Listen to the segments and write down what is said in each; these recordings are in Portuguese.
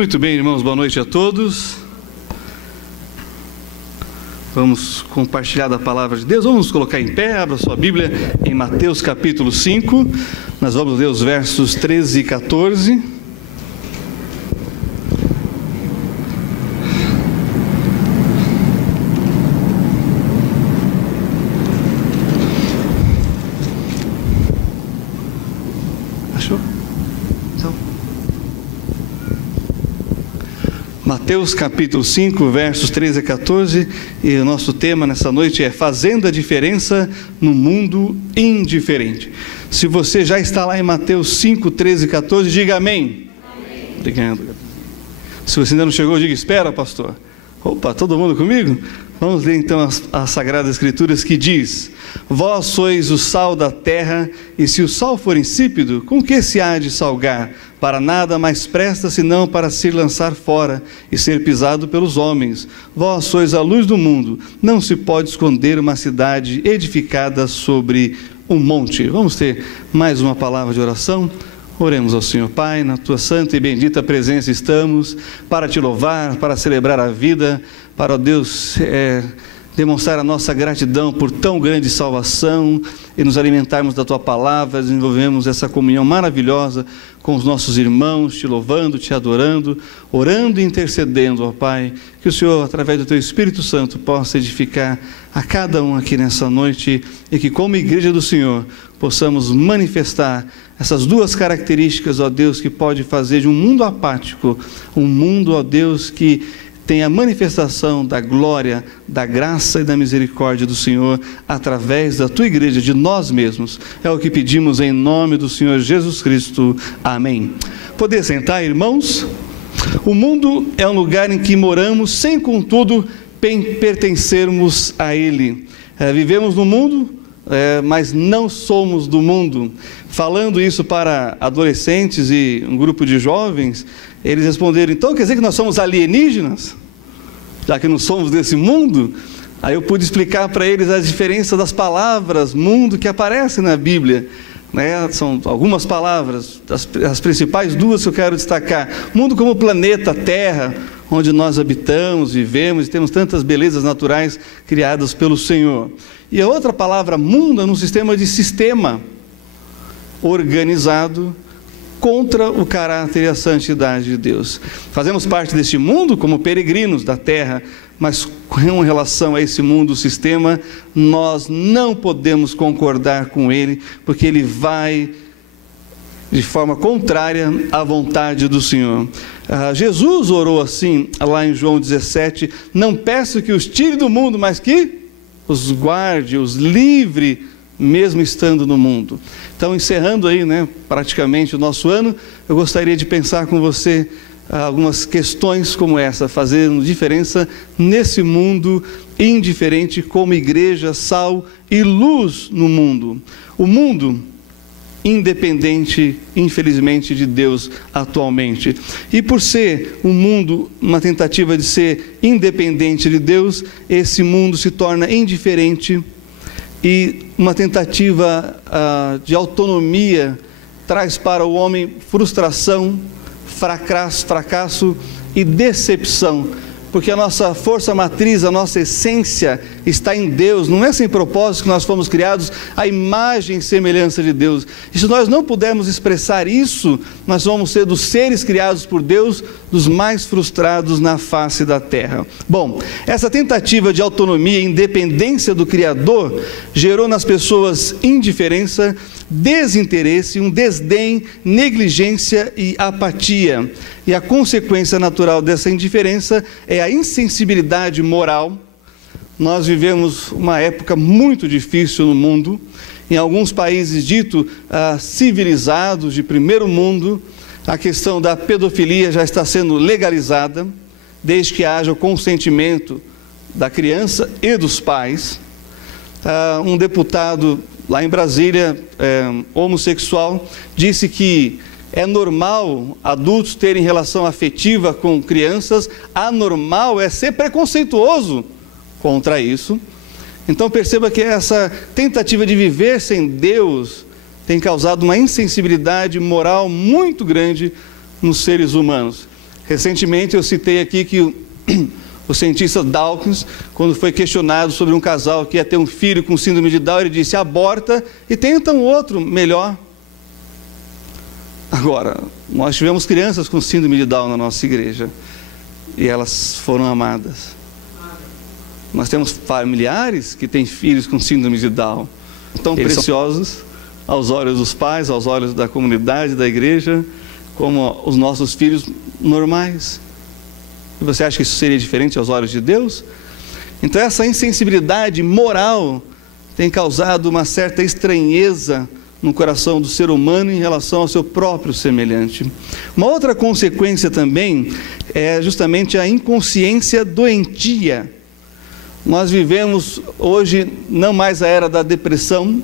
Muito bem, irmãos, boa noite a todos. Vamos compartilhar da palavra de Deus. Vamos nos colocar em pé, abra sua Bíblia em Mateus capítulo 5. Nós vamos ler os versos 13 e 14. Mateus capítulo 5, versos 13 a 14, e o nosso tema nessa noite é Fazendo a Diferença no Mundo Indiferente. Se você já está lá em Mateus 5, 13 e 14, diga amém. Amém. Obrigado. Se você ainda não chegou, diga espera, pastor. Opa, todo mundo comigo? Vamos ler então as Sagradas Escrituras que diz: Vós sois o sal da terra, e se o sal for insípido, com que se há de salgar? Para nada mais presta, senão para se lançar fora e ser pisado pelos homens. Vós sois a luz do mundo, não se pode esconder uma cidade edificada sobre um monte. Vamos ter mais uma palavra de oração? Oremos ao Senhor. Pai, na Tua santa e bendita presença estamos para Te louvar, para celebrar a vida, para, ó Deus, demonstrar a nossa gratidão por tão grande salvação e nos alimentarmos da Tua palavra, desenvolvemos essa comunhão maravilhosa com os nossos irmãos, Te louvando, Te adorando, orando e intercedendo, ó Pai, que o Senhor, através do Teu Espírito Santo, possa edificar a cada um aqui nessa noite e que, como igreja do Senhor, possamos manifestar essas duas características, ó Deus, que pode fazer de um mundo apático, um mundo, ó Deus, que tem a manifestação da glória, da graça e da misericórdia do Senhor, através da Tua igreja, de nós mesmos. É o que pedimos em nome do Senhor Jesus Cristo. Amém. Poder sentar, irmãos? O mundo é um lugar em que moramos, sem contudo pertencermos a ele. Vivemos no mundo, mas não somos do mundo. Falando isso para adolescentes e um grupo de jovens, eles responderam: então quer dizer que nós somos alienígenas? Já que não somos desse mundo? Aí eu pude explicar para eles a diferença das palavras mundo que aparecem na Bíblia. São algumas palavras, as principais duas que eu quero destacar. Mundo como planeta, terra, onde nós habitamos, vivemos e temos tantas belezas naturais criadas pelo Senhor. E a outra palavra mundo é no sistema de sistema organizado contra o caráter e a santidade de Deus. Fazemos parte deste mundo como peregrinos da terra, mas com relação a esse mundo, o sistema, nós não podemos concordar com ele, porque ele vai de forma contrária à vontade do Senhor. Jesus orou assim, lá em João 17, não peço que os tire do mundo, mas que os guarde, os livre, mesmo estando no mundo. Então, encerrando aí, praticamente o nosso ano, eu gostaria de pensar com você algumas questões como essa, fazendo diferença nesse mundo indiferente, como igreja, sal e luz no mundo. O mundo independente, infelizmente, de Deus atualmente. E por ser um mundo, uma tentativa de ser independente de Deus, esse mundo se torna indiferente e uma tentativa de autonomia traz para o homem frustração, fracasso e decepção, porque a nossa força matriz, a nossa essência está em Deus. Não é sem propósito que nós fomos criados à imagem e semelhança de Deus. E se nós não pudermos expressar isso, nós vamos ser dos seres criados por Deus, dos mais frustrados na face da terra. Bom, essa tentativa de autonomia e independência do Criador gerou nas pessoas indiferença, desinteresse, um desdém, negligência e apatia. E a consequência natural dessa indiferença é a insensibilidade moral. Nós vivemos uma época muito difícil no mundo. Em alguns países ditos civilizados, de primeiro mundo, a questão da pedofilia já está sendo legalizada, desde que haja o consentimento da criança e dos pais. Um deputado lá em Brasília, homossexual, disse que é normal adultos terem relação afetiva com crianças, anormal é ser preconceituoso contra isso. Então perceba que essa tentativa de viver sem Deus tem causado uma insensibilidade moral muito grande nos seres humanos. Recentemente eu citei aqui que o cientista Dawkins, quando foi questionado sobre um casal que ia ter um filho com síndrome de Down, ele disse: aborta e tenta um outro melhor. Agora, nós tivemos crianças com síndrome de Down na nossa igreja e elas foram amadas. Nós temos familiares que têm filhos com síndrome de Down, tão preciosos aos olhos dos pais, aos olhos da comunidade, da igreja, como os nossos filhos normais. E você acha que isso seria diferente aos olhos de Deus? Então essa insensibilidade moral tem causado uma certa estranheza no coração do ser humano em relação ao seu próprio semelhante. Uma outra consequência também é justamente a inconsciência doentia. Nós vivemos hoje não mais a era da depressão,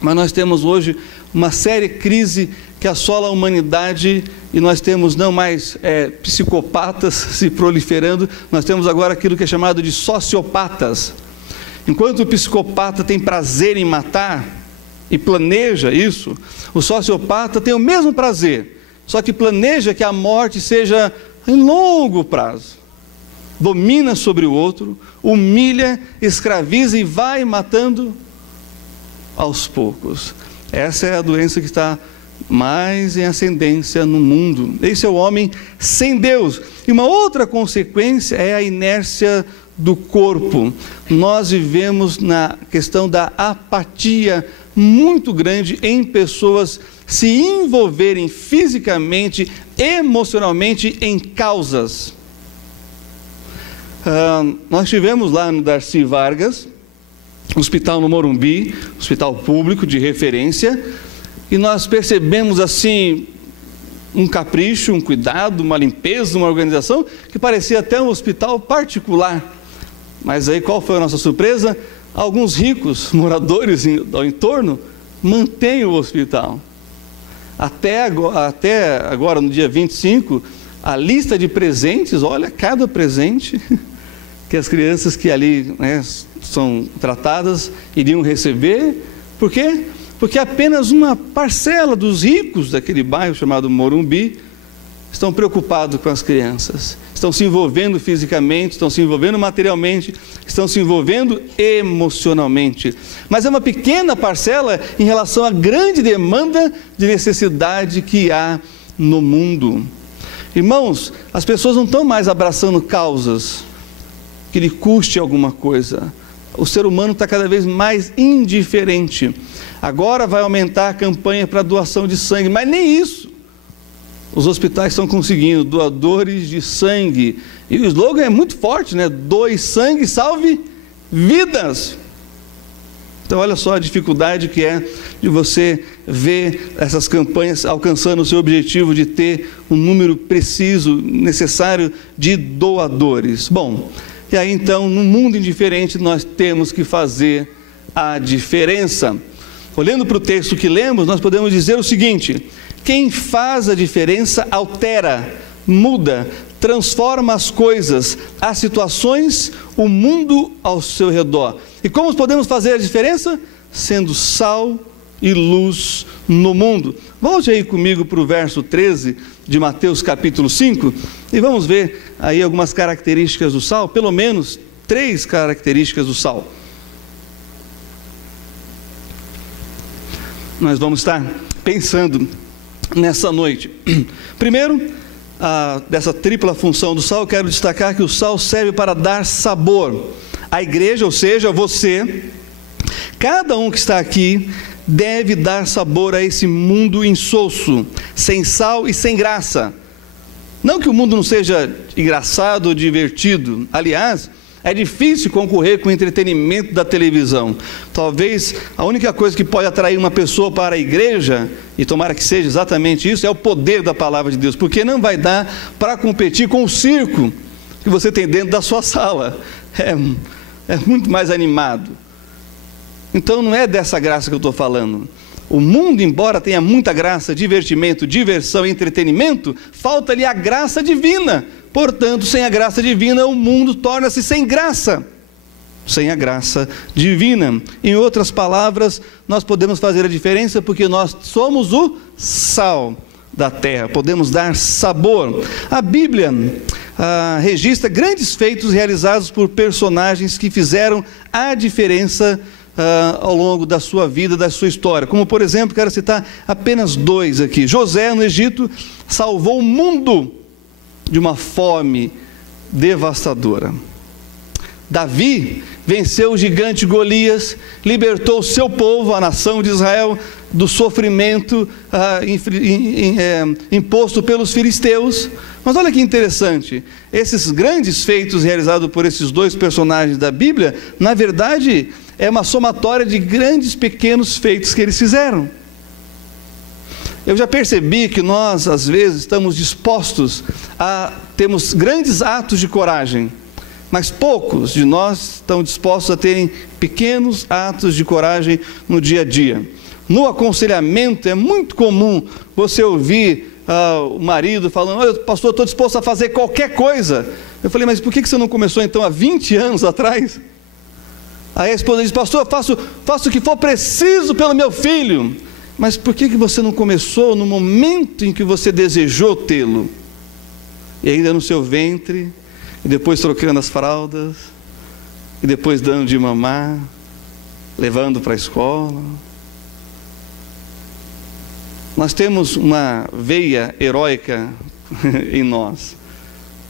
mas nós temos hoje uma séria crise que assola a humanidade, e nós temos não mais psicopatas se proliferando, nós temos agora aquilo que é chamado de sociopatas. Enquanto o psicopata tem prazer em matar e planeja isso, o sociopata tem o mesmo prazer, só que planeja que a morte seja em longo prazo. Domina sobre o outro, humilha, escraviza e vai matando aos poucos. Essa é a doença que está mais em ascendência no mundo. Esse é o homem sem Deus. E uma outra consequência é a inércia do corpo. Nós vivemos na questão da apatia muito grande em pessoas se envolverem fisicamente, emocionalmente em causas. Nós tivemos lá no Darcy Vargas, hospital no Morumbi, hospital público de referência, e nós percebemos assim um capricho, um cuidado, uma limpeza, uma organização que parecia até um hospital particular. Mas aí qual foi a nossa surpresa? Alguns ricos moradores ao entorno mantêm o hospital. Até agora, no dia 25, a lista de presentes, olha, cada presente que as crianças que ali são tratadas iriam receber. Por quê? Porque apenas uma parcela dos ricos daquele bairro chamado Morumbi estão preocupados com as crianças, estão se envolvendo fisicamente, estão se envolvendo materialmente, estão se envolvendo emocionalmente. Mas é uma pequena parcela em relação à grande demanda de necessidade que há no mundo. Irmãos, as pessoas não estão mais abraçando causas que lhe custe alguma coisa. O ser humano está cada vez mais indiferente. Agora vai aumentar a campanha para doação de sangue, mas nem isso os hospitais estão conseguindo, doadores de sangue. E o slogan é muito forte, né? Doe sangue, salve vidas. Então olha só a dificuldade que é de você ver essas campanhas alcançando o seu objetivo de ter um número preciso, necessário de doadores. Bom, e aí então, num mundo indiferente, nós temos que fazer a diferença. Olhando para o texto que lemos, nós podemos dizer o seguinte: quem faz a diferença altera, muda, transforma as coisas, as situações, o mundo ao seu redor. E como podemos fazer a diferença? Sendo sal e luz no mundo. Volte aí comigo para o verso 13 de Mateus capítulo 5 e vamos ver aí algumas características do sal, pelo menos 3 características do sal. Nós vamos estar pensando nessa noite. Primeiro, dessa tripla função do sal, eu quero destacar que o sal serve para dar sabor. A igreja, ou seja, você, cada um que está aqui, deve dar sabor a esse mundo insosso, sem sal e sem graça. Não que o mundo não seja engraçado ou divertido, aliás, é difícil concorrer com o entretenimento da televisão. Talvez a única coisa que pode atrair uma pessoa para a igreja, e tomara que seja exatamente isso, é o poder da palavra de Deus, porque não vai dar para competir com o circo que você tem dentro da sua sala. É muito mais animado. Então não é dessa graça que eu estou falando. O mundo, embora tenha muita graça, divertimento, diversão e entretenimento, falta-lhe a graça divina. Portanto, sem a graça divina, o mundo torna-se sem graça. Sem a graça divina. Em outras palavras, nós podemos fazer a diferença porque nós somos o sal da terra, podemos dar sabor. A Bíblia registra grandes feitos realizados por personagens que fizeram a diferença ao longo da sua vida, da sua história. Como, por exemplo, quero citar apenas 2 aqui. José, no Egito, salvou o mundo de uma fome devastadora. Davi venceu o gigante Golias, libertou o seu povo, a nação de Israel, do sofrimento imposto pelos filisteus. Mas olha que interessante, esses grandes feitos realizados por esses 2 personagens da Bíblia, na verdade, é uma somatória de grandes pequenos feitos que eles fizeram. Eu já percebi que nós, às vezes, estamos dispostos a termos grandes atos de coragem, mas poucos de nós estão dispostos a terem pequenos atos de coragem no dia a dia. No aconselhamento é muito comum você ouvir o marido falando: olha, pastor, eu estou disposto a fazer qualquer coisa. Eu falei: mas por que você não começou então há 20 anos atrás? Aí a esposa diz: pastor, eu faço o que for preciso pelo meu filho. Mas por que você não começou no momento em que você desejou tê-lo? E ainda no seu ventre, e depois trocando as fraldas, e depois dando de mamar, levando para a escola. Nós temos uma veia heróica em nós,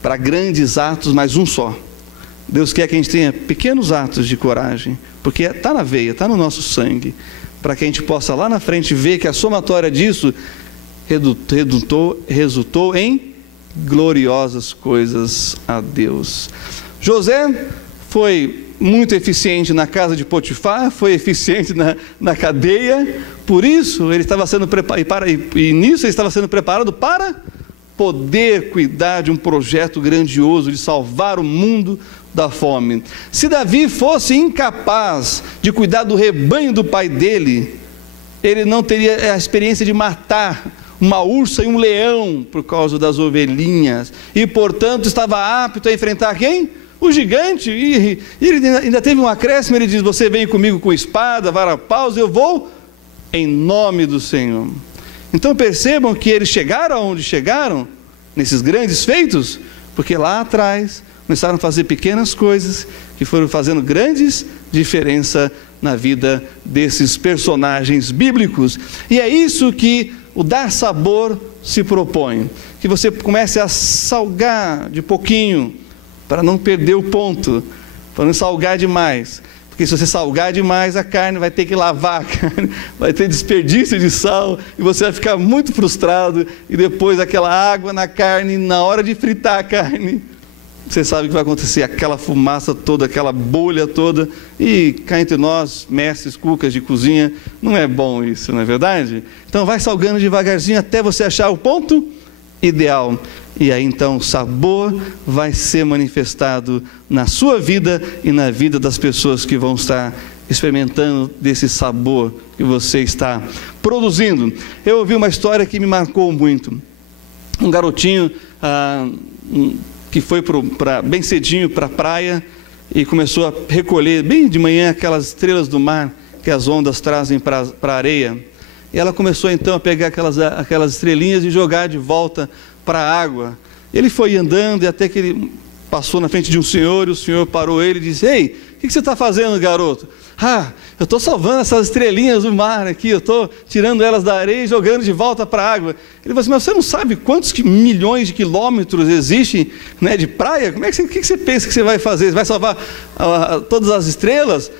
para grandes atos, mas um só. Deus quer que a gente tenha pequenos atos de coragem, porque está na veia, está no nosso sangue, para que a gente possa lá na frente ver que a somatória disso resultou em gloriosas coisas a Deus. José foi muito eficiente na casa de Potifar, foi eficiente na cadeia, por isso ele estava sendo preparado, e nisso ele estava sendo preparado para poder cuidar de um projeto grandioso de salvar o mundo da fome. Se Davi fosse incapaz de cuidar do rebanho do pai dele, ele não teria a experiência de matar uma ursa e um leão por causa das ovelhinhas, e portanto estava apto a enfrentar quem? O gigante. E ele ainda teve um acréscimo. Ele diz: você vem comigo com espada, vara-paus, eu vou em nome do Senhor. Então percebam que eles chegaram aonde chegaram, nesses grandes feitos, porque lá atrás começaram a fazer pequenas coisas que foram fazendo grandes diferença na vida desses personagens bíblicos. E é isso que o dar sabor se propõe, que você comece a salgar de pouquinho, para não perder o ponto, para não salgar demais. Porque se você salgar demais, a carne vai ter que lavar a carne, vai ter desperdício de sal, e você vai ficar muito frustrado, e depois aquela água na carne, na hora de fritar a carne, você sabe o que vai acontecer, aquela fumaça toda, aquela bolha toda, e cá entre nós, mestres, cucas de cozinha, não é bom isso, não é verdade? Então vai salgando devagarzinho até você achar o ponto ideal, e aí então o sabor vai ser manifestado na sua vida e na vida das pessoas que vão estar experimentando desse sabor que você está produzindo. Eu ouvi uma história que me marcou muito. Um garotinho que foi bem cedinho para a praia e começou a recolher bem de manhã aquelas estrelas do mar que as ondas trazem para a areia. E ela começou então a pegar aquelas estrelinhas e jogar de volta para a água. Ele foi andando e até que ele passou na frente de um senhor, e o senhor parou ele e disse: ei, o que você está fazendo, garoto? Eu estou salvando essas estrelinhas do mar aqui, eu estou tirando elas da areia e jogando de volta para a água. Ele falou assim: mas você não sabe quantos milhões de quilômetros existem, né, de praia? O que você pensa que você vai fazer? Você vai salvar todas as estrelas?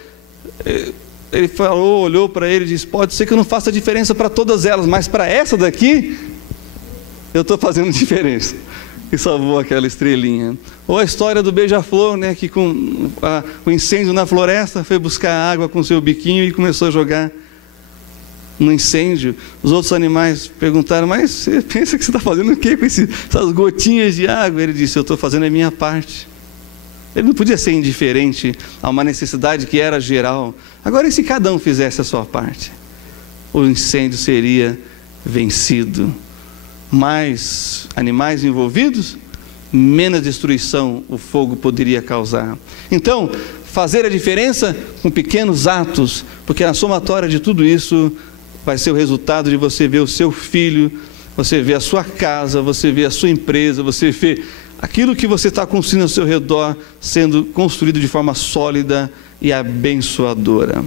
Ele falou, olhou para ele e disse: pode ser que eu não faça diferença para todas elas, mas para essa daqui, eu estou fazendo diferença. E salvou aquela estrelinha. Ou a história do beija-flor, né, que com o incêndio na floresta, foi buscar água com seu biquinho e começou a jogar no incêndio. Os outros animais perguntaram: mas você pensa que você está fazendo o quê com essas gotinhas de água? Ele disse: eu estou fazendo a minha parte. Ele não podia ser indiferente a uma necessidade que era geral. Agora, e se cada um fizesse a sua parte? O incêndio seria vencido. Mais animais envolvidos, menos destruição o fogo poderia causar. Então, fazer a diferença com pequenos atos, porque a somatória de tudo isso vai ser o resultado de você ver o seu filho você vê a sua casa, você vê a sua empresa, você vê aquilo que você está construindo ao seu redor sendo construído de forma sólida e abençoadora.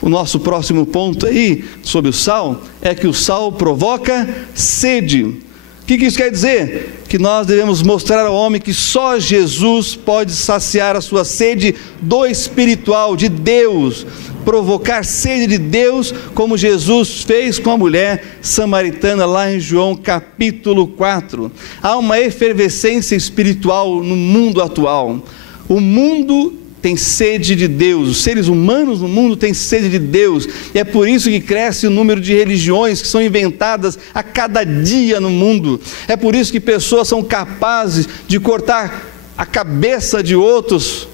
O nosso próximo ponto aí, sobre o sal, é que o sal provoca sede. O que isso quer dizer? Que nós devemos mostrar ao homem que só Jesus pode saciar a sua sede do espiritual, de Deus, provocar sede de Deus, como Jesus fez com a mulher samaritana lá em João capítulo 4. Há uma efervescência espiritual no mundo atual. O mundo tem sede de Deus, os seres humanos no mundo têm sede de Deus, e é por isso que cresce o número de religiões que são inventadas a cada dia no mundo. É por isso que pessoas são capazes de cortar a cabeça de outros,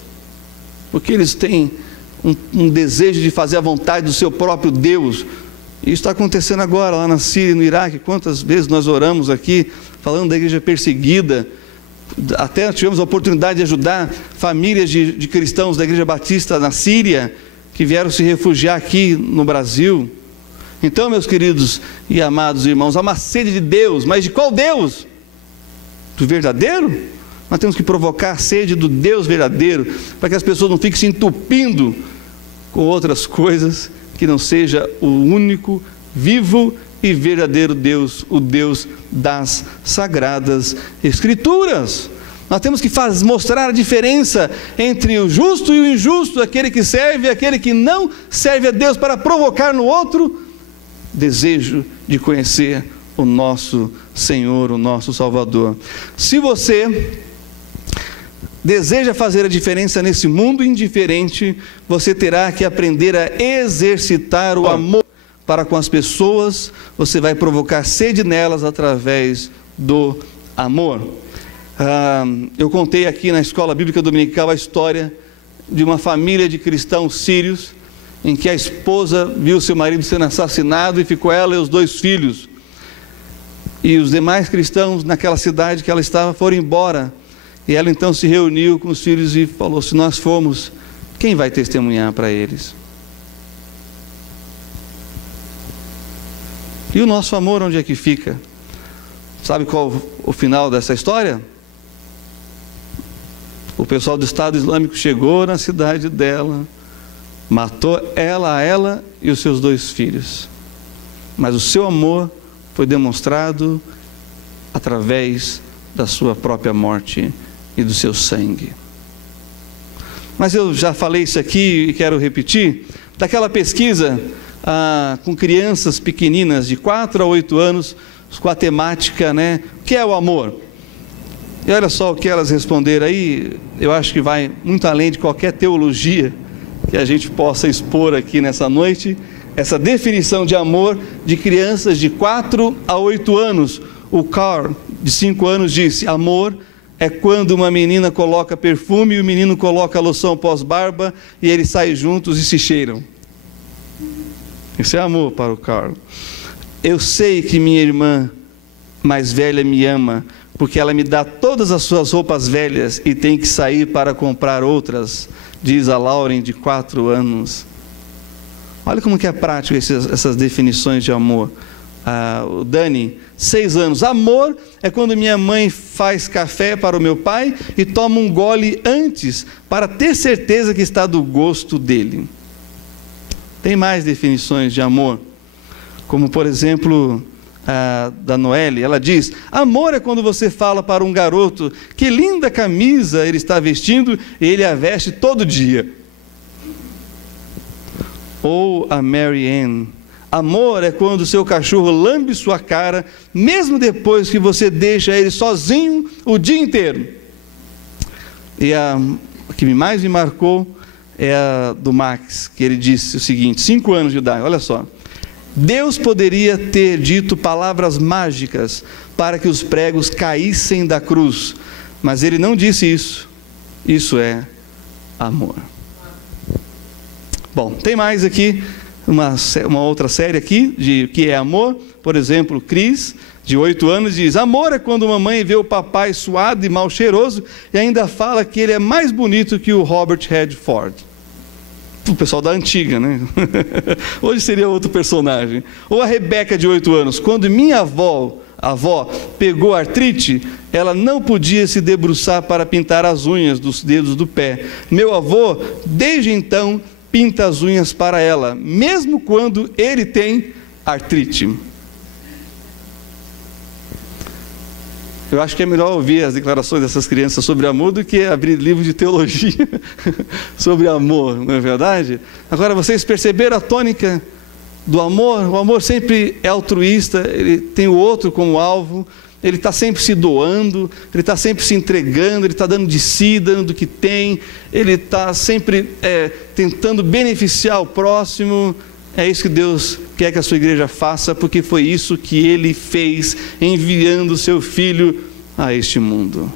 porque eles têm um desejo de fazer a vontade do seu próprio Deus. Isso está acontecendo agora lá na Síria e no Iraque. Quantas vezes nós oramos aqui falando da igreja perseguida. Até tivemos a oportunidade de ajudar famílias de cristãos da Igreja Batista na Síria, que vieram se refugiar aqui no Brasil. Então, meus queridos e amados irmãos, há uma sede de Deus, mas de qual Deus? Do verdadeiro? Nós temos que provocar a sede do Deus verdadeiro, para que as pessoas não fiquem se entupindo com outras coisas, que não seja o único, vivo e verdadeiro Deus, o Deus das Sagradas Escrituras. Nós temos que mostrar a diferença entre o justo e o injusto, aquele que serve e aquele que não serve a Deus, para provocar no outro desejo de conhecer o nosso Senhor, o nosso Salvador. Se você deseja fazer a diferença nesse mundo indiferente, você terá que aprender a exercitar o amor para com as pessoas. Você vai provocar sede nelas através do amor. Eu contei aqui na Escola Bíblica Dominical a história de uma família de cristãos sírios, em que a esposa viu seu marido sendo assassinado e ficou ela e os 2 filhos. E os demais cristãos naquela cidade que ela estava foram embora. E ela então se reuniu com os filhos e falou: se nós formos, quem vai testemunhar para eles? E o nosso amor, onde é que fica? Sabe qual o final dessa história? O pessoal do Estado Islâmico chegou na cidade dela, matou ela e os seus 2 filhos. Mas o seu amor foi demonstrado através da sua própria morte e do seu sangue. Mas eu já falei isso aqui e quero repetir. Daquela pesquisa com crianças pequeninas de 4 a 8 anos, com a temática, o que é o amor? E olha só o que elas responderam aí. Eu acho que vai muito além de qualquer teologia que a gente possa expor aqui nessa noite. Essa definição de amor de crianças de 4 a 8 anos. O Carl, de 5 anos, disse: amor é quando uma menina coloca perfume e o menino coloca loção pós-barba e eles saem juntos e se cheiram. Isso é amor para o Carl. Eu sei que minha irmã mais velha me ama, porque ela me dá todas as suas roupas velhas e tem que sair para comprar outras, diz a Lauren, de 4 anos. Olha como que é prático essas definições de amor. O Dani, 6 anos. Amor é quando minha mãe faz café para o meu pai e toma um gole antes, para ter certeza que está do gosto dele. Tem mais definições de amor, como por exemplo da Noelle. Ela diz: amor é quando você fala para um garoto que linda camisa ele está vestindo e ele a veste todo dia. Ou a Mary Ann: amor é quando o seu cachorro lambe sua cara, mesmo depois que você deixa ele sozinho o dia inteiro. E a que mais me marcou é a do Max, que ele disse o seguinte, 5 anos de idade, olha só: Deus poderia ter dito palavras mágicas para que os pregos caíssem da cruz, mas ele não disse isso. Isso é amor. Bom, tem mais aqui uma outra série aqui de que é amor. Por exemplo, Cris, de 8 anos, diz: amor é quando uma mãe vê o papai suado e mal cheiroso e ainda fala que ele é mais bonito que o Robert Redford. o pessoal da antiga, né? Hoje seria outro personagem. Ou a Rebeca, de 8 anos. Quando minha avó pegou artrite, ela não podia se debruçar para pintar as unhas dos dedos do pé. Meu avô, desde então, pinta as unhas para ela, mesmo quando ele tem artrite. Eu acho que é melhor ouvir as declarações dessas crianças sobre amor do que abrir livro de teologia sobre amor, não é verdade? Agora, vocês perceberam a tônica do amor? O amor sempre é altruísta, ele tem o outro como alvo, ele está sempre se doando, ele está sempre se entregando, ele está dando de si, dando do que tem, ele está sempre tentando beneficiar o próximo. É isso que Deus quer que a sua igreja faça, porque foi isso que Ele fez, enviando o seu Filho a este mundo.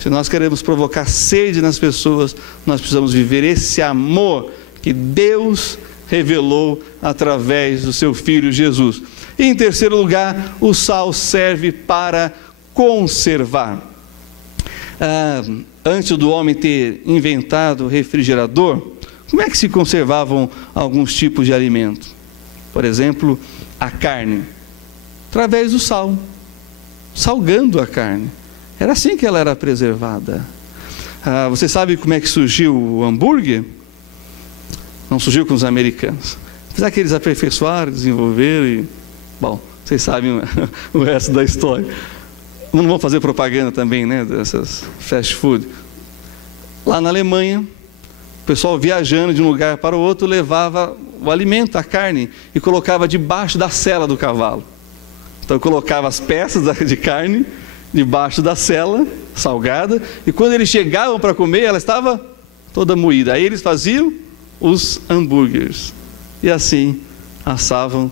Se nós queremos provocar sede nas pessoas, nós precisamos viver esse amor que Deus revelou através do seu Filho Jesus. E em terceiro lugar, o sal serve para conservar. Antes do homem ter inventado o refrigerador, como é que se conservavam alguns tipos de alimento? Por exemplo, a carne. Através do sal. Salgando a carne. Era assim que ela era preservada. Você sabe como é que surgiu o hambúrguer? Não surgiu com os americanos. Apesar que eles aperfeiçoaram, desenvolveram e... Bom, vocês sabem o resto da história. Não vou fazer propaganda também, né, dessas fast food. Lá na Alemanha, o pessoal viajando de um lugar para o outro levava o alimento, a carne, e colocava debaixo da sela do cavalo. Então colocava as peças de carne debaixo da sela, salgada, e quando eles chegavam para comer, ela estava toda moída. Aí eles faziam os hambúrgueres, e assim assavam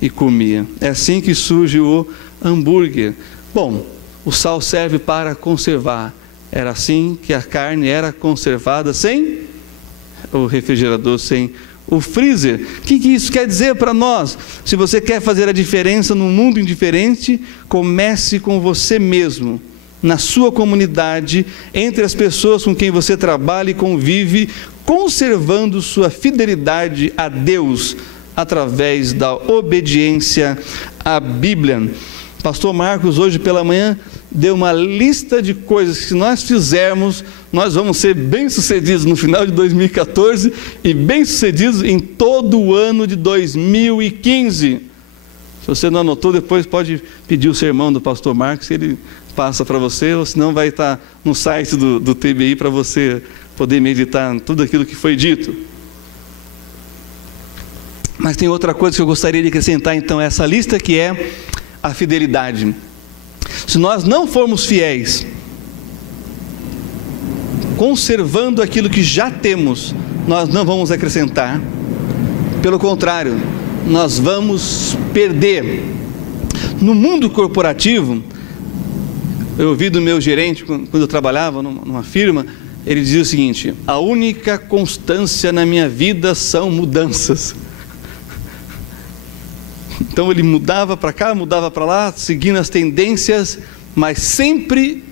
e comiam. É assim que surge o hambúrguer. Bom, o sal serve para conservar. Era assim que a carne era conservada sem o refrigerador, sem o freezer. O que isso quer dizer para nós? Se você quer fazer a diferença num mundo indiferente, comece com você mesmo, na sua comunidade, entre as pessoas com quem você trabalha e convive, conservando sua fidelidade a Deus, através da obediência à Bíblia. Pastor Marcos, hoje pela manhã, deu uma lista de coisas que, se nós fizermos, nós vamos ser bem-sucedidos no final de 2014 e bem-sucedidos em todo o ano de 2015. Se você não anotou, depois pode pedir o sermão do pastor Marcos, que ele passa para você, ou senão vai estar no site do TBI para você poder meditar tudo aquilo que foi dito. Mas tem outra coisa que eu gostaria de acrescentar então a essa lista, que é a fidelidade. Se nós não formos fiéis, conservando aquilo que já temos, nós não vamos acrescentar. Pelo contrário, nós vamos perder. No mundo corporativo, eu ouvi do meu gerente, quando eu trabalhava numa firma, ele dizia o seguinte: a única constância na minha vida são mudanças. Então ele mudava para cá, mudava para lá, seguindo as tendências, mas sempre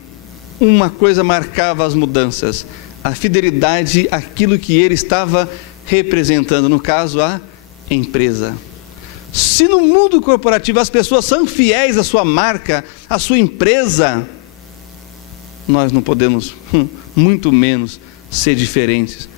uma coisa marcava as mudanças: a fidelidade àquilo que ele estava representando, no caso, a empresa. Se no mundo corporativo as pessoas são fiéis à sua marca, à sua empresa, nós não podemos, muito menos, ser diferentes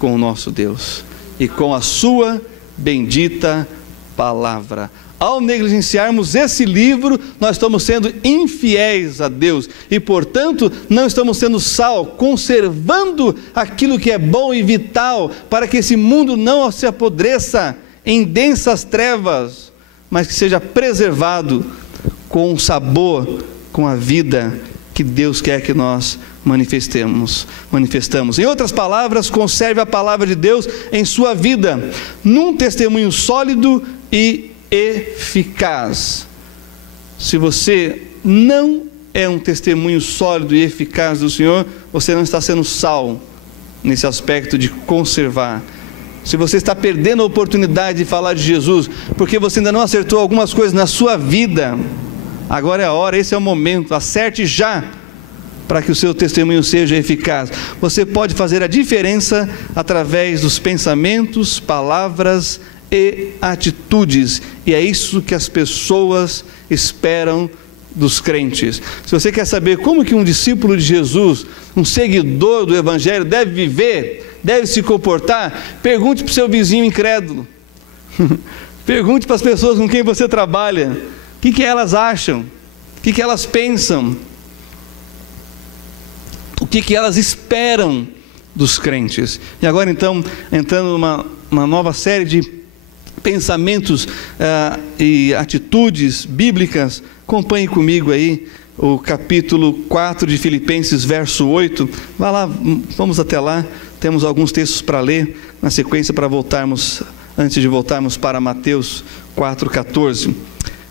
com o nosso Deus e com a sua bendita palavra. Ao negligenciarmos esse livro, nós estamos sendo infiéis a Deus e, portanto, não estamos sendo sal, conservando aquilo que é bom e vital, para que esse mundo não se apodreça em densas trevas, mas que seja preservado com o sabor, com a vida que Deus quer que nós manifestamos. Em outras palavras, conserve a palavra de Deus em sua vida, num testemunho sólido e eficaz. Se você não é um testemunho sólido e eficaz do Senhor, você não está sendo sal nesse aspecto de conservar. Se você está perdendo a oportunidade de falar de Jesus, porque você ainda não acertou algumas coisas na sua vida, agora é a hora, esse é o momento, acerte já, para que o seu testemunho seja eficaz. Você pode fazer a diferença através dos pensamentos, palavras e atitudes. E é isso que as pessoas esperam dos crentes. Se você quer saber como que um discípulo de Jesus, um seguidor do Evangelho deve viver, deve se comportar, pergunte para o seu vizinho incrédulo. Pergunte para as pessoas com quem você trabalha. O que elas acham? O que elas pensam? O que elas esperam dos crentes? E agora então, entrando numa nova série de pensamentos e atitudes bíblicas, acompanhe comigo aí o capítulo 4 de Filipenses, verso 8. Vá lá, vamos até lá. Temos alguns textos para ler na sequência para voltarmos, antes de voltarmos para Mateus 4,14.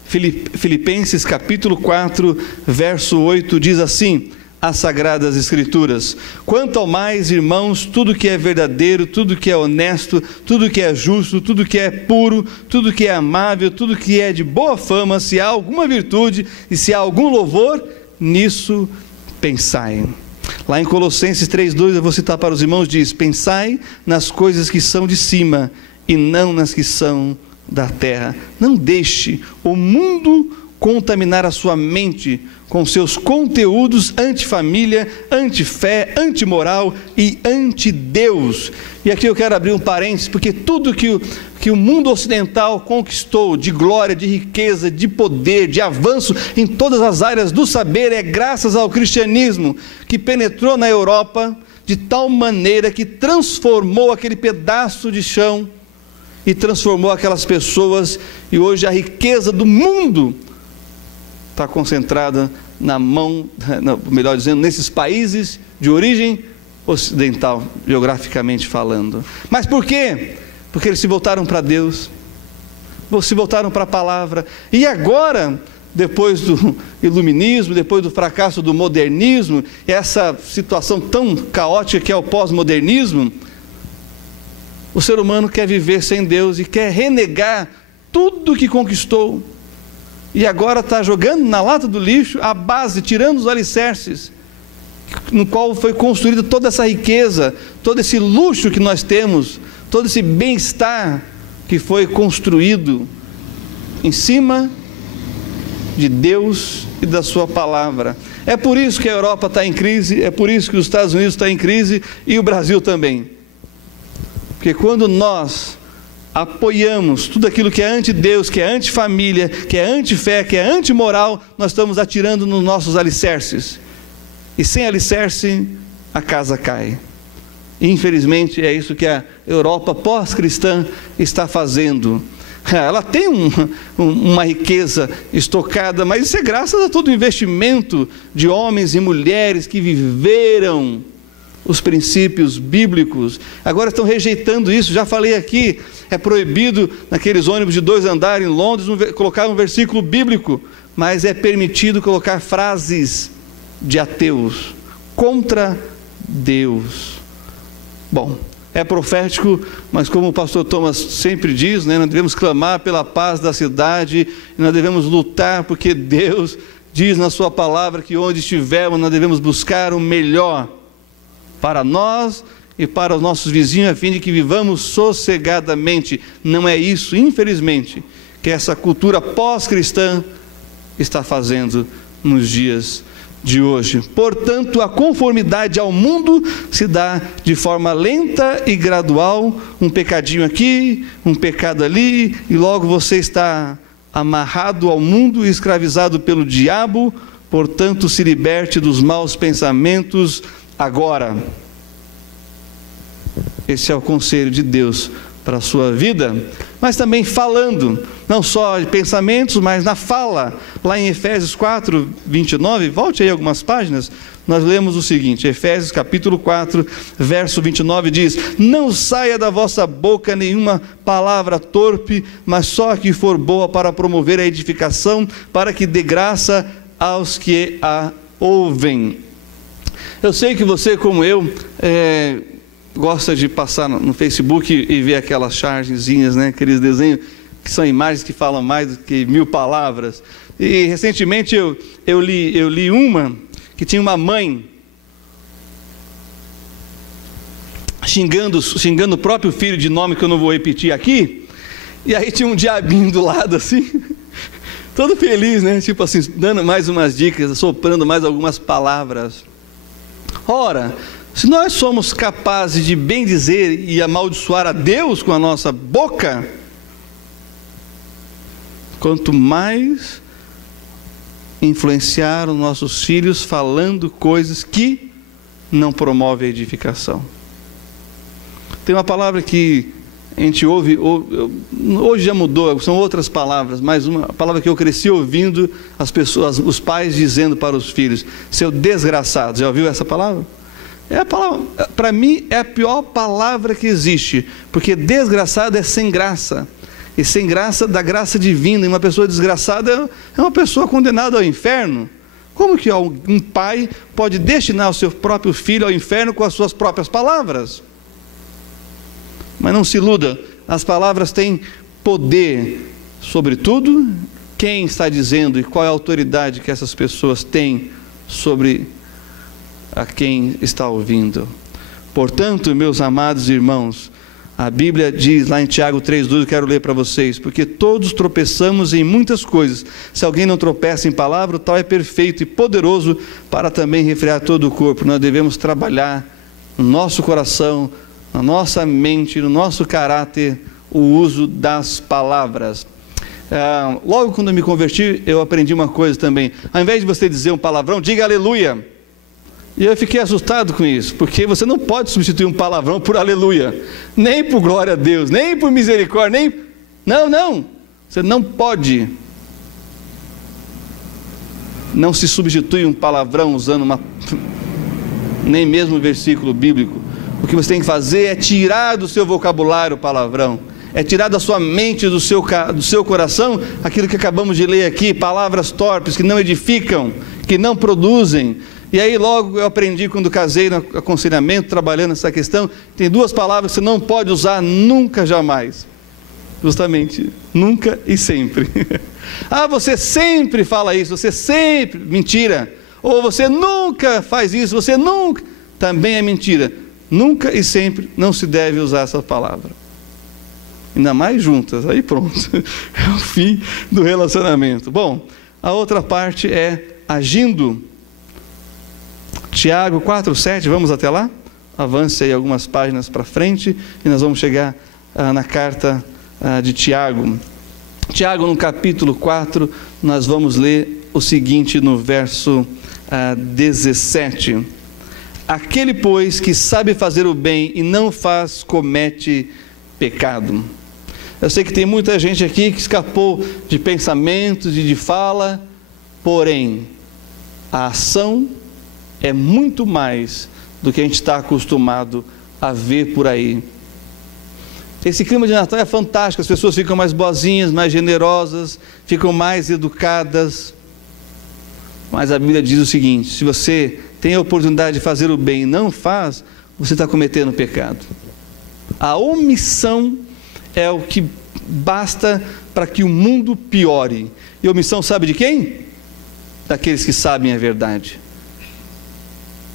Filipenses capítulo 4, verso 8 diz assim: as Sagradas Escrituras: quanto ao mais, irmãos, tudo que é verdadeiro, tudo que é honesto, tudo que é justo, tudo que é puro, tudo que é amável, tudo que é de boa fama, se há alguma virtude e se há algum louvor, nisso pensai. Lá em Colossenses 3,2, eu vou citar para os irmãos, diz: pensai nas coisas que são de cima e não nas que são da terra. Não deixe o mundo contaminar a sua mente com seus conteúdos anti-família, anti-fé, anti-moral e anti-Deus. E aqui eu quero abrir um parênteses, porque tudo que o mundo ocidental conquistou de glória, de riqueza, de poder, de avanço em todas as áreas do saber, é graças ao cristianismo, que penetrou na Europa de tal maneira que transformou aquele pedaço de chão e transformou aquelas pessoas, e hoje a riqueza do mundo está concentrada na mão, melhor dizendo, nesses países de origem ocidental, geograficamente falando. Mas por quê? Porque eles se voltaram para Deus, se voltaram para a palavra. E agora, depois do iluminismo, depois do fracasso do modernismo, essa situação tão caótica que é o pós-modernismo, o ser humano quer viver sem Deus e quer renegar tudo que conquistou. E agora está jogando na lata do lixo a base, tirando os alicerces, no qual foi construída toda essa riqueza, todo esse luxo que nós temos, todo esse bem-estar que foi construído em cima de Deus e da sua palavra. É por isso que a Europa está em crise, é por isso que os Estados Unidos estão em crise e o Brasil também. Porque quando nós apoiamos tudo aquilo que é anti-Deus, que é anti-família, que é anti-fé, que é anti-moral, nós estamos atirando nos nossos alicerces. E sem alicerce, a casa cai. E, infelizmente, é isso que a Europa pós-cristã está fazendo. Ela tem uma riqueza estocada, mas isso é graças a todo o investimento de homens e mulheres que viveram os princípios bíblicos. Agora estão rejeitando isso. Já falei aqui, é proibido naqueles ônibus de 2 andares em Londres colocar um versículo bíblico, mas é permitido colocar frases de ateus contra Deus. Bom, é profético, mas como o pastor Thomas sempre diz, né, nós devemos clamar pela paz da cidade, nós devemos lutar, porque Deus diz na sua palavra que onde estivermos nós devemos buscar o melhor para nós e para os nossos vizinhos, a fim de que vivamos sossegadamente. Não é isso, infelizmente, que essa cultura pós-cristã está fazendo nos dias de hoje. Portanto, a conformidade ao mundo se dá de forma lenta e gradual, um pecadinho aqui, um pecado ali, e logo você está amarrado ao mundo e escravizado pelo diabo. Portanto, se liberte dos maus pensamentos agora. Esse é o conselho de Deus para a sua vida, mas também falando, não só de pensamentos, mas na fala. Lá em Efésios 4, 29, volte aí algumas páginas, nós lemos o seguinte, Efésios capítulo 4, verso 29 diz: não saia da vossa boca nenhuma palavra torpe, mas só a que for boa para promover a edificação, para que dê graça aos que a ouvem. Eu sei que você, como eu, gosta de passar no Facebook e ver aquelas chargezinhas, né, aqueles desenhos que são imagens que falam mais do que 1000 palavras. E recentemente eu li uma que tinha uma mãe xingando o próprio filho de nome que eu não vou repetir aqui, e aí tinha um diabinho do lado assim, todo feliz, né? Tipo assim, dando mais umas dicas, soprando mais algumas palavras. Ora, se nós somos capazes de bem dizer e amaldiçoar a Deus com a nossa boca, quanto mais influenciar os nossos filhos falando coisas que não promovem a edificação. Tem uma palavra que a gente ouve, hoje já mudou, são outras palavras, mas uma palavra que eu cresci ouvindo as pessoas, os pais dizendo para os filhos: seu desgraçado. Já ouviu essa palavra? É a palavra, para mim é a pior palavra que existe, porque desgraçado é sem graça, e sem graça da graça divina, e uma pessoa desgraçada é uma pessoa condenada ao inferno. Como que um pai pode destinar o seu próprio filho ao inferno com as suas próprias palavras? Mas não se iluda, as palavras têm poder, sobretudo quem está dizendo e qual é a autoridade que essas pessoas têm sobre a quem está ouvindo. Portanto, meus amados irmãos, a Bíblia diz lá em Tiago 3,12, eu quero ler para vocês: porque todos tropeçamos em muitas coisas. Se alguém não tropeça em palavra, o tal é perfeito e poderoso para também refrear todo o corpo. Nós devemos trabalhar no nosso coração, na nossa mente, no nosso caráter, o uso das palavras. Logo quando eu me converti, eu aprendi uma coisa também: ao invés de você dizer um palavrão, diga aleluia. E eu fiquei assustado com isso, porque você não pode substituir um palavrão por aleluia, nem por glória a Deus, nem por misericórdia, nem... Não, você não pode. Não se substitui um palavrão usando nem mesmo um versículo bíblico. O que você tem que fazer é tirar do seu vocabulário o palavrão, é tirar da sua mente, do seu coração, aquilo que acabamos de ler aqui, palavras torpes que não edificam, que não produzem. E aí logo eu aprendi, quando casei no aconselhamento, trabalhando essa questão, tem duas palavras que você não pode usar nunca, jamais. Justamente, nunca e sempre. Você sempre fala isso, você sempre... Mentira. Ou você nunca faz isso, você nunca... Também é mentira. Nunca e sempre não se deve usar essa palavra. Ainda mais juntas, aí pronto. É o fim do relacionamento. Bom, a outra parte é agindo. Tiago 4,7, vamos até lá? Avance aí algumas páginas para frente e nós vamos chegar na carta de Tiago. Tiago, no capítulo 4, nós vamos ler o seguinte no verso 17. Aquele, pois, que sabe fazer o bem e não faz, comete pecado. Eu sei que tem muita gente aqui que escapou de pensamentos e de fala, porém, a ação é muito mais do que a gente está acostumado a ver por aí. Esse clima de Natal é fantástico, as pessoas ficam mais boazinhas, mais generosas, ficam mais educadas. Mas a Bíblia diz o seguinte: se você tem a oportunidade de fazer o bem e não faz, você está cometendo pecado. A omissão é o que basta para que o mundo piore. E omissão sabe de quem? Daqueles que sabem a verdade.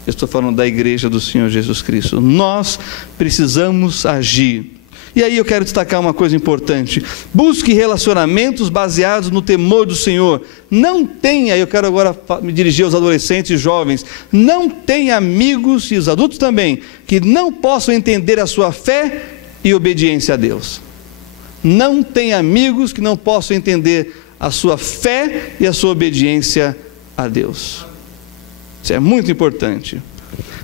Eu estou falando da igreja do Senhor Jesus Cristo. Nós precisamos agir. E aí eu quero destacar uma coisa importante: busque relacionamentos baseados no temor do Senhor. Não tenha, eu quero agora me dirigir aos adolescentes e jovens, não tenha amigos, e os adultos também, que não possam entender a sua fé e obediência a Deus. Não tenha amigos que não possam entender a sua fé e a sua obediência a Deus. Isso é muito importante.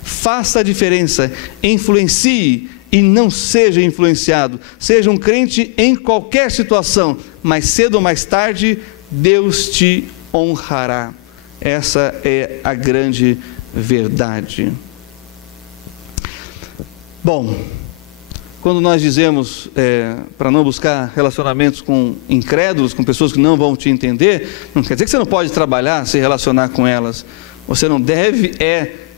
Faça a diferença, influencie e não seja influenciado. Seja um crente em qualquer situação, mais cedo ou mais tarde, Deus te honrará. Essa é a grande verdade. Bom, quando nós dizemos para não buscar relacionamentos com incrédulos, com pessoas que não vão te entender, não quer dizer que você não pode trabalhar, se relacionar com elas. Você não deve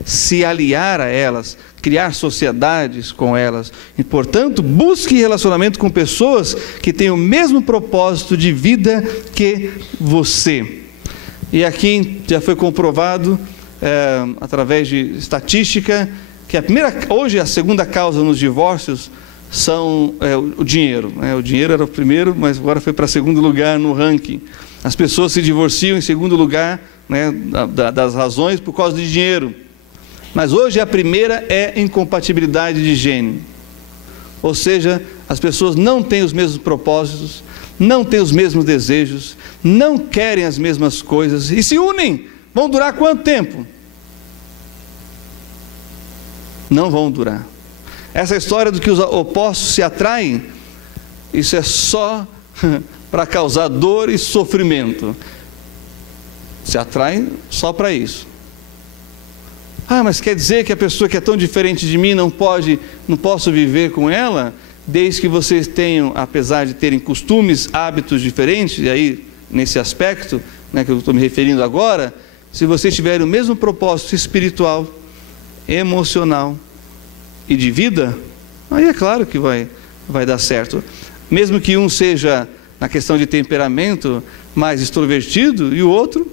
se aliar a elas, criar sociedades com elas. E, portanto, busque relacionamento com pessoas que têm o mesmo propósito de vida que você. E aqui já foi comprovado através de estatística, que hoje a segunda causa nos divórcios são o dinheiro. O dinheiro era o primeiro, mas agora foi para segundo lugar no ranking. As pessoas se divorciam em segundo lugar, né, das razões por causa de dinheiro. Mas hoje a primeira é incompatibilidade de gene. Ou seja, as pessoas não têm os mesmos propósitos, não têm os mesmos desejos, não querem as mesmas coisas e se unem. Vão durar quanto tempo? Não vão durar. Essa história do que os opostos se atraem, isso é só para causar dor e sofrimento. Se atraem só para isso. Mas quer dizer que a pessoa que é tão diferente de mim não posso viver com ela? Desde que vocês tenham, apesar de terem costumes, hábitos diferentes, e aí nesse aspecto, né, que eu estou me referindo agora, se vocês tiverem o mesmo propósito espiritual, emocional e de vida, aí é claro que vai dar certo. Mesmo que um seja, na questão de temperamento, mais extrovertido e o outro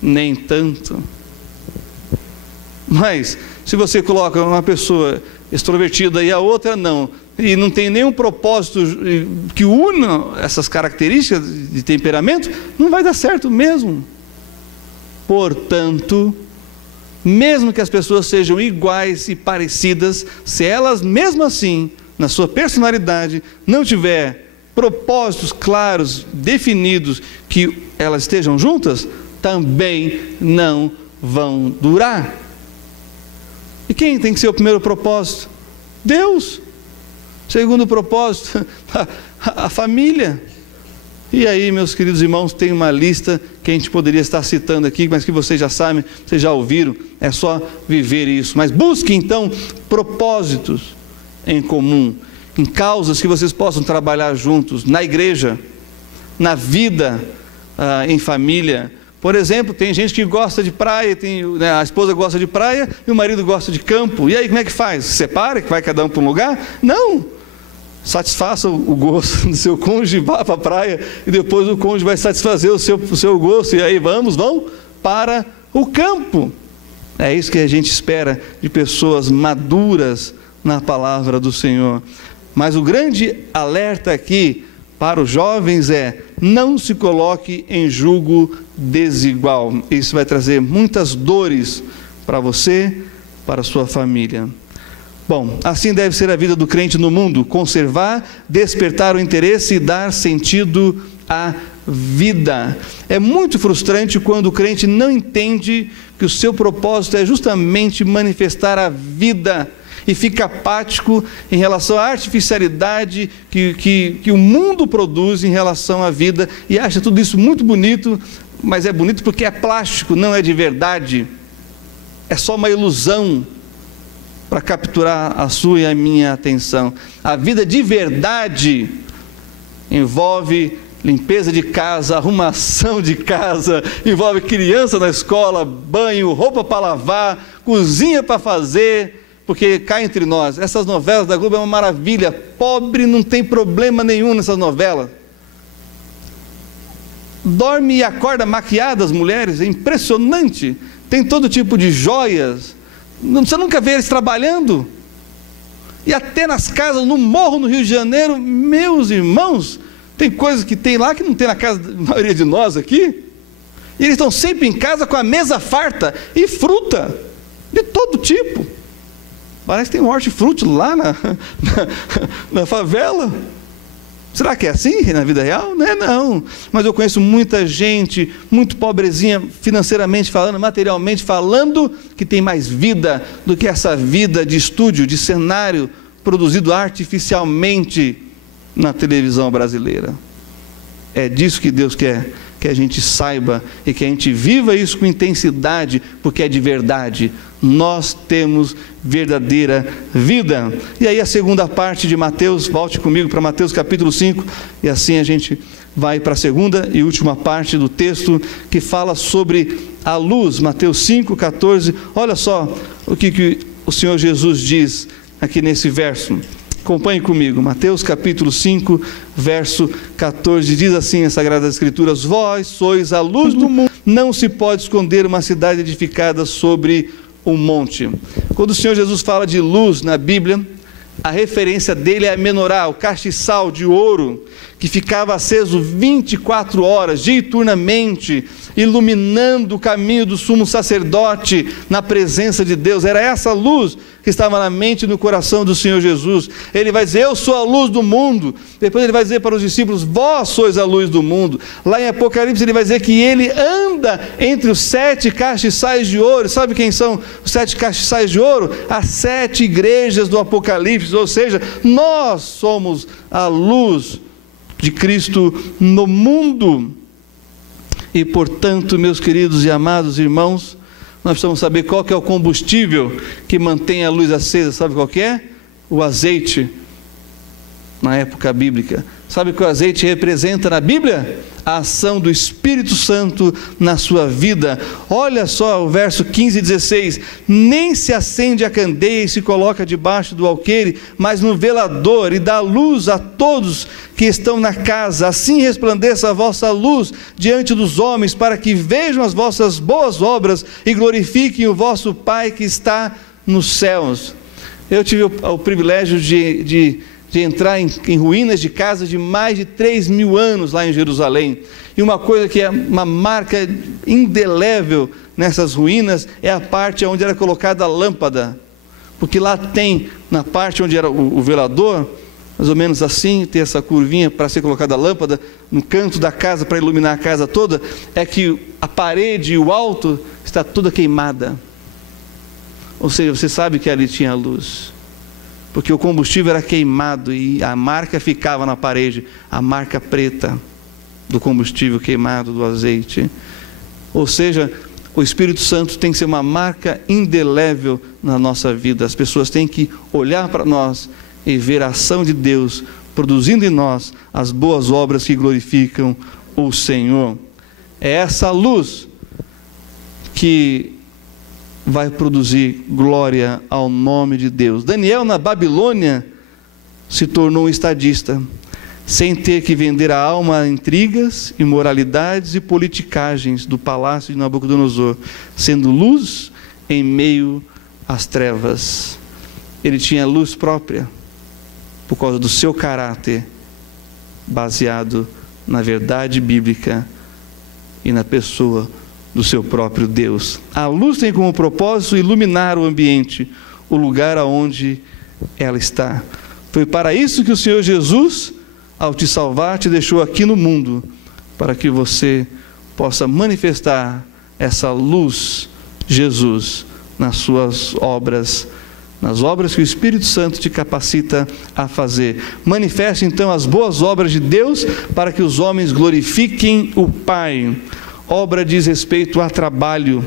nem tanto. Mas se você coloca uma pessoa extrovertida e a outra não, e não tem nenhum propósito que una essas características de temperamento, não vai dar certo mesmo. Portanto, mesmo que as pessoas sejam iguais e parecidas, se elas mesmo assim, na sua personalidade, não tiver propósitos claros, definidos, que elas estejam juntas, também não vão durar. E quem tem que ser o primeiro propósito? Deus. Segundo propósito, a família. E aí, meus queridos irmãos, tem uma lista que a gente poderia estar citando aqui, mas que vocês já sabem, vocês já ouviram, é só viver isso. Mas busque então propósitos em comum, em causas que vocês possam trabalhar juntos, na igreja, na vida em família. Por exemplo, tem gente que gosta de praia, a esposa gosta de praia e o marido gosta de campo. E aí como é que faz? Separa, que vai cada um para um lugar? Não! Satisfaça o gosto do seu cônjuge, vá para a praia e depois o cônjuge vai satisfazer o seu gosto. E aí vão para o campo. É isso que a gente espera de pessoas maduras na palavra do Senhor. Mas o grande alerta aqui para os jovens é: não se coloque em jugo desigual. Isso vai trazer muitas dores para você, para a sua família. Bom, assim deve ser a vida do crente no mundo: conservar, despertar o interesse e dar sentido à vida. É muito frustrante quando o crente não entende que o seu propósito é justamente manifestar a vida e fica apático em relação à artificialidade que o mundo produz em relação à vida e acha tudo isso muito bonito, mas é bonito porque é plástico, não é de verdade. É só uma ilusão para capturar a sua e a minha atenção. A vida de verdade envolve limpeza de casa, arrumação de casa, envolve criança na escola, banho, roupa para lavar, cozinha para fazer. Porque cá entre nós, essas novelas da Globo é uma maravilha. Pobre não tem problema nenhum nessas novelas. Dorme e acorda maquiada as mulheres, é impressionante. Tem todo tipo de joias. Você nunca vê eles trabalhando. E até nas casas, no morro, no Rio de Janeiro, meus irmãos, tem coisas que tem lá que não tem na casa da maioria de nós aqui. E eles estão sempre em casa com a mesa farta e fruta de todo tipo. Parece que tem um hortifruti lá na favela. Será que é assim na vida real? Não é não. Mas eu conheço muita gente, muito pobrezinha financeiramente falando, materialmente falando, que tem mais vida do que essa vida de estúdio, de cenário, produzido artificialmente na televisão brasileira. É disso que Deus quer que a gente saiba e que a gente viva isso com intensidade, porque é de verdade. Nós temos verdadeira vida. E aí a segunda parte de Mateus, volte comigo para Mateus capítulo 5, e assim a gente vai para a segunda e última parte do texto, que fala sobre a luz. Mateus 5, 14, olha só o que o Senhor Jesus diz aqui nesse verso: Acompanhe comigo, Mateus capítulo 5, verso 14, diz assim as Sagradas Escrituras: vós sois a luz do mundo, não se pode esconder uma cidade edificada sobre um monte. Quando o Senhor Jesus fala de luz na Bíblia, a referência dele é a menorá, o castiçal de ouro, que ficava aceso 24 horas, diuturnamente, iluminando o caminho do sumo sacerdote na presença de Deus. Era essa luz que estava na mente e no coração do Senhor Jesus. Ele vai dizer: eu sou a luz do mundo. Depois ele vai dizer para os discípulos: vós sois a luz do mundo. Lá em Apocalipse ele vai dizer que ele anda entre os 7 castiçais de ouro. Sabe quem são os 7 castiçais de ouro? As 7 igrejas do Apocalipse. Ou seja, nós somos a luz de Cristo no mundo. E portanto, meus queridos e amados irmãos, nós precisamos saber qual que é o combustível que mantém a luz acesa. Sabe qual que é? O azeite, na época bíblica. Sabe o que o azeite representa na Bíblia? A ação do Espírito Santo na sua vida. Olha só o verso 15 e 16: nem se acende a candeia e se coloca debaixo do alqueire, mas no velador, e dá luz a todos que estão na casa. Assim resplandeça a vossa luz diante dos homens, para que vejam as vossas boas obras e glorifiquem o vosso Pai que está nos céus. Eu tive o privilégio de entrar em ruínas de casas de mais de 3.000 anos lá em Jerusalém. E uma coisa que é uma marca indelével nessas ruínas é a parte onde era colocada a lâmpada. Porque lá tem, na parte onde era o velador, mais ou menos assim, tem essa curvinha para ser colocada a lâmpada, no canto da casa para iluminar a casa toda, é que a parede e o alto está toda queimada. Ou seja, você sabe que ali tinha luz, porque o combustível era queimado e a marca ficava na parede, a marca preta do combustível queimado, do azeite. Ou seja, o Espírito Santo tem que ser uma marca indelével na nossa vida. As pessoas têm que olhar para nós e ver a ação de Deus produzindo em nós as boas obras que glorificam o Senhor. É essa luz que vai produzir glória ao nome de Deus. Daniel, na Babilônia, se tornou um estadista, sem ter que vender a alma a intrigas, imoralidades e politicagens do palácio de Nabucodonosor, sendo luz em meio às trevas. Ele tinha luz própria, por causa do seu caráter, baseado na verdade bíblica e na pessoa do seu próprio Deus. A luz tem como propósito iluminar o ambiente, o lugar aonde ela está. Foi para isso que o Senhor Jesus, ao te salvar, te deixou aqui no mundo, para que você possa manifestar essa luz, Jesus, nas suas obras, nas obras que o Espírito Santo te capacita a fazer. Manifeste então as boas obras de Deus, para que os homens glorifiquem o Pai. Obra diz respeito a trabalho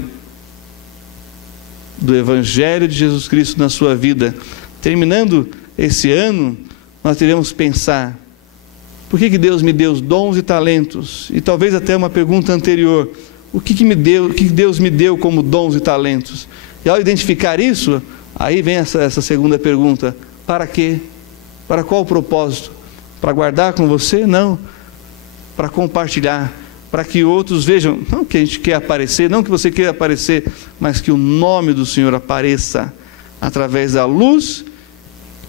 do Evangelho de Jesus Cristo na sua vida. Terminando esse ano, nós teremos que pensar: por que Deus me deu os dons e talentos? E talvez até uma pergunta anterior: o que Deus me deu como dons e talentos? E ao identificar isso, aí vem essa segunda pergunta: para quê? Para qual propósito? Para guardar com você? Não. Para compartilhar, para que outros vejam, não que a gente quer aparecer, não que você queira aparecer, mas que o nome do Senhor apareça através da luz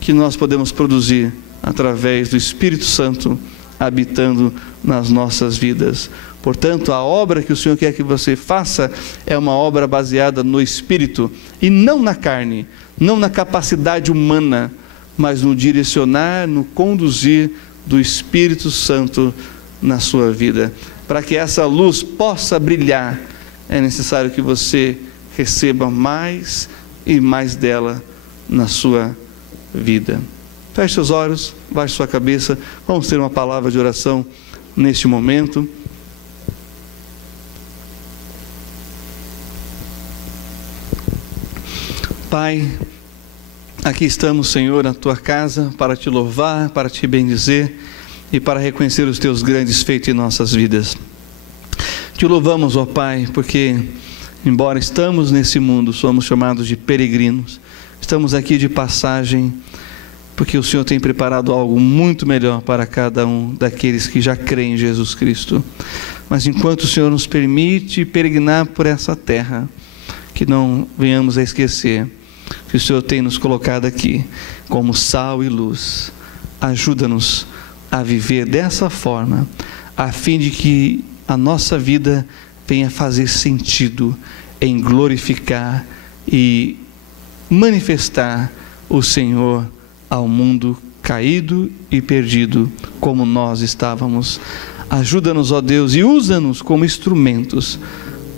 que nós podemos produzir através do Espírito Santo habitando nas nossas vidas. Portanto, a obra que o Senhor quer que você faça é uma obra baseada no Espírito e não na carne, não na capacidade humana, mas no direcionar, no conduzir do Espírito Santo na sua vida. Para que essa luz possa brilhar, é necessário que você receba mais e mais dela na sua vida. Feche seus olhos, baixe sua cabeça, vamos ter uma palavra de oração neste momento. Pai, aqui estamos, Senhor, na Tua casa, para Te louvar, para Te bendizer e para reconhecer os Teus grandes feitos em nossas vidas. Te louvamos, ó Pai, porque, embora estamos nesse mundo, somos chamados de peregrinos, estamos aqui de passagem, porque o Senhor tem preparado algo muito melhor para cada um daqueles que já creem em Jesus Cristo. Mas enquanto o Senhor nos permite peregrinar por essa terra, que não venhamos a esquecer que o Senhor tem nos colocado aqui como sal e luz. Ajuda-nos a viver dessa forma, a fim de que a nossa vida venha fazer sentido em glorificar e manifestar o Senhor ao mundo caído e perdido, como nós estávamos. Ajuda-nos, ó Deus, e usa-nos como instrumentos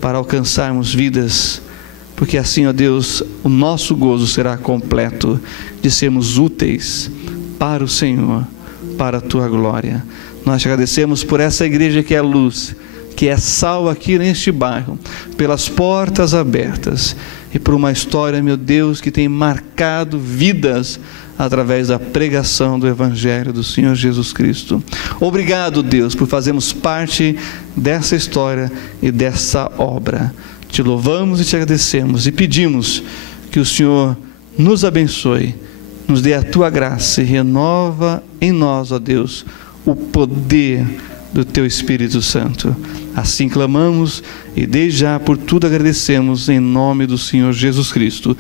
para alcançarmos vidas, porque assim, ó Deus, o nosso gozo será completo de sermos úteis para o Senhor, para a Tua glória. Nós te agradecemos por essa igreja que é luz, que é sal aqui neste bairro, pelas portas abertas e por uma história, meu Deus, que tem marcado vidas através da pregação do Evangelho do Senhor Jesus Cristo. Obrigado, Deus, por fazermos parte dessa história e dessa obra. Te louvamos e te agradecemos e pedimos que o Senhor nos abençoe, nos dê a Tua graça e renova em nós, ó Deus, o poder do Teu Espírito Santo. Assim clamamos e desde já por tudo agradecemos em nome do Senhor Jesus Cristo.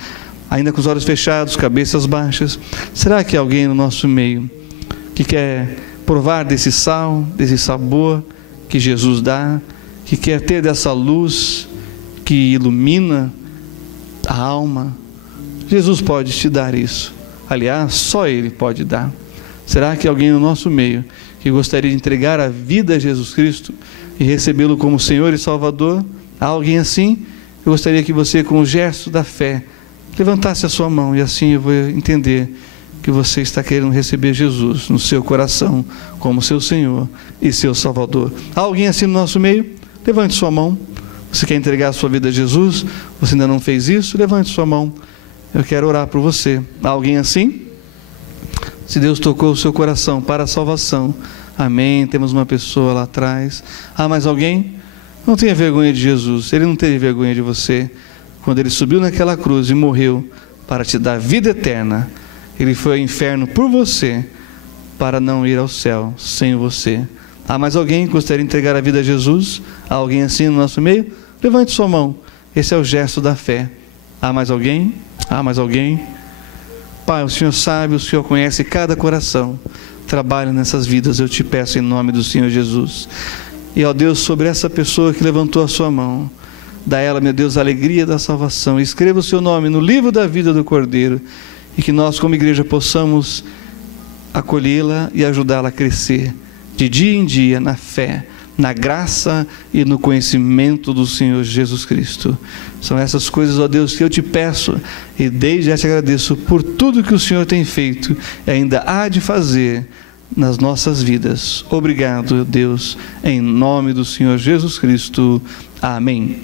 Ainda com os olhos fechados, cabeças baixas, será que há alguém no nosso meio que quer provar desse sal, desse sabor que Jesus dá, que quer ter dessa luz que ilumina a alma? Jesus pode te dar isso. Aliás, só Ele pode dar. Será que há alguém no nosso meio que gostaria de entregar a vida a Jesus Cristo e recebê-lo como Senhor e Salvador? Há alguém assim? Eu gostaria que você, com o gesto da fé, levantasse a sua mão, e assim eu vou entender que você está querendo receber Jesus no seu coração como seu Senhor e seu Salvador. Há alguém assim no nosso meio? Levante sua mão. Você quer entregar a sua vida a Jesus? Você ainda não fez isso? Levante sua mão. Eu quero orar por você. Há alguém assim? Se Deus tocou o seu coração para a salvação, amém. Temos uma pessoa lá atrás. Há mais alguém? Não tenha vergonha de Jesus. Ele não teve vergonha de você. Quando Ele subiu naquela cruz e morreu para te dar vida eterna, Ele foi ao inferno por você, para não ir ao céu sem você. Há mais alguém que gostaria de entregar a vida a Jesus? Há alguém assim no nosso meio? Levante sua mão. Esse é o gesto da fé. Há mais alguém? Há mais alguém? Pai, o Senhor sabe, o Senhor conhece cada coração. Trabalha nessas vidas, eu te peço em nome do Senhor Jesus. E, ó Deus, sobre essa pessoa que levantou a sua mão, dá a ela, meu Deus, a alegria da salvação. Escreva o seu nome no livro da vida do Cordeiro, e que nós, como igreja, possamos acolhê-la e ajudá-la a crescer de dia em dia na fé, na graça e no conhecimento do Senhor Jesus Cristo. São essas coisas, ó Deus, que eu te peço e desde já te agradeço por tudo que o Senhor tem feito e ainda há de fazer nas nossas vidas. Obrigado, Deus, em nome do Senhor Jesus Cristo. Amém.